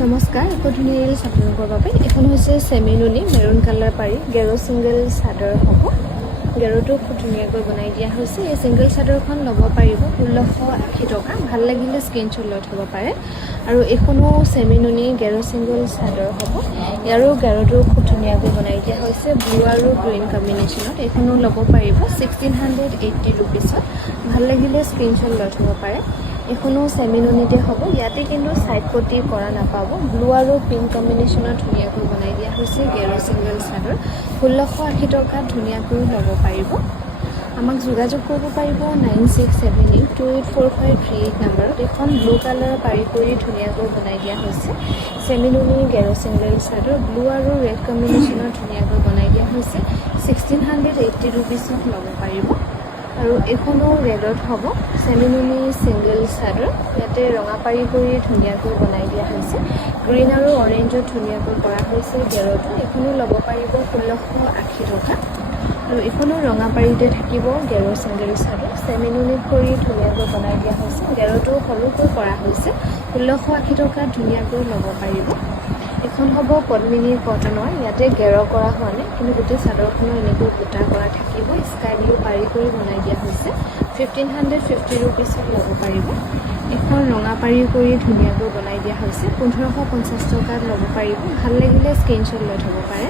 নমস্কাৰ, ধুনীয়া চাদৰৰ বাবে এখন হৈছে চেমি নুনি মেৰুন কালাৰ পাৰি গেৰো ছিংগল চাদৰ হ'ব। গেৰোটো খুব ধুনীয়াকৈ বনাই দিয়া হৈছে। এই ছিংগল চাদৰখন ল'ব পাৰিব 1680 টকা। ভাল লাগিলে স্ক্ৰীনশ্বট লৈ থ'ব পাৰে। আৰু এইখনো চেমি নুনি গেৰো ছিংগল চাদৰ হ'ব। ইয়াৰো গেৰোটো খুব ধুনীয়াকৈ বনাই দিয়া হৈছে ব্লু আৰু গ্ৰীণ কম্বিনেশ্যনত। এইখনো ল'ব পাৰিব 1680 ৰুপিছত। ভাল লাগিলে স্ক্ৰীনশ্বট লৈ থ'ব পাৰে। এইখনো চেমি নুনিতে হ'ব। ইয়াতে কিন্তু ছাইড পটি কৰা নাপাব। ব্লু আৰু পিংক কম্বিনেশ্যনত ধুনীয়াকৈ বনাই দিয়া হৈছে গেৰো ছিংগল চাদৰ। 1680 টকাত ধুনীয়াকৈ ল'ব পাৰিব। আমাক যোগাযোগ কৰিব পাৰিব 9678284538 নম্বৰত। এখন ব্লু কালাৰ পাৰি কৰি ধুনীয়াকৈ বনাই দিয়া হৈছে চেমি নুনি গেৰো ছিংগল চাদৰ। ব্লু আৰু ৰেড কম্বিনেশ্যনত ধুনীয়াকৈ বনাই দিয়া হৈছে 1680 ৰুপিছত ল'ব পাৰিব। আৰু এইখনো ৰেডত হ'ব চেমি নুনি ছিংগল চাদৰ। ইয়াতে ৰঙা পাৰি কৰি ধুনীয়াকৈ বনাই দিয়া হৈছে। গ্ৰীণ আৰু অৰেঞ্জত ধুনীয়াকৈ কৰা হৈছে গেৰোটো। এইখনো ল'ব পাৰিব 1680 টকা। আৰু এইখনো ৰঙা পাৰিতে থাকিব গেৰো ছিংগল চাদৰ। চেমি নুনিত কৰি ধুনীয়াকৈ বনাই দিয়া হৈছে। গেৰোটো সৰুকৈ কৰা হৈছে 1680 টকাত ধুনীয়াকৈ ল'ব পাৰিব। এখন হ'ব পদ্মিনী কটনৰ। ইয়াতে গেৰো কৰা হোৱা নাই, কিন্তু গোটেই চাদৰখনো এনেকৈ বুটা কৰা থাকিব। স্কাই ব্লু পাৰি কৰি বনাই দিয়া হৈছে 1550 ৰুপিছত ল'ব পাৰিব। এখন ৰঙা পাৰি কৰি ধুনীয়াকৈ বনাই দিয়া হৈছে 1550 টকাত ল'ব পাৰিব। ভাল লাগিলে স্ক্ৰীনশ্বট লৈ থ'ব পাৰে।